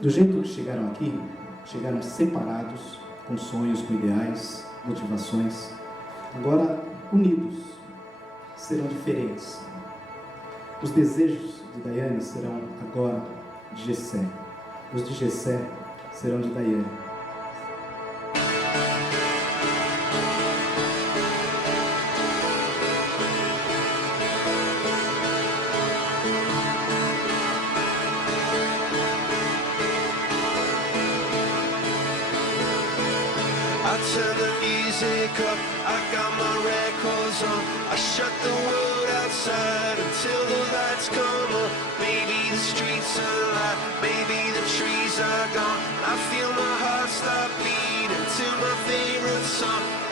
Do jeito que chegaram aqui, chegaram separados, com sonhos, com ideais, motivações. Agora, unidos, serão diferentes. Os desejos de Daiane serão agora de Gessé. Os de Gessé serão de Daiane. I turn the music up, I got my records on. I shut the world outside until the lights come on. Maybe the streets are alive, maybe the trees are gone. I feel my heart stop beating to my favorite song.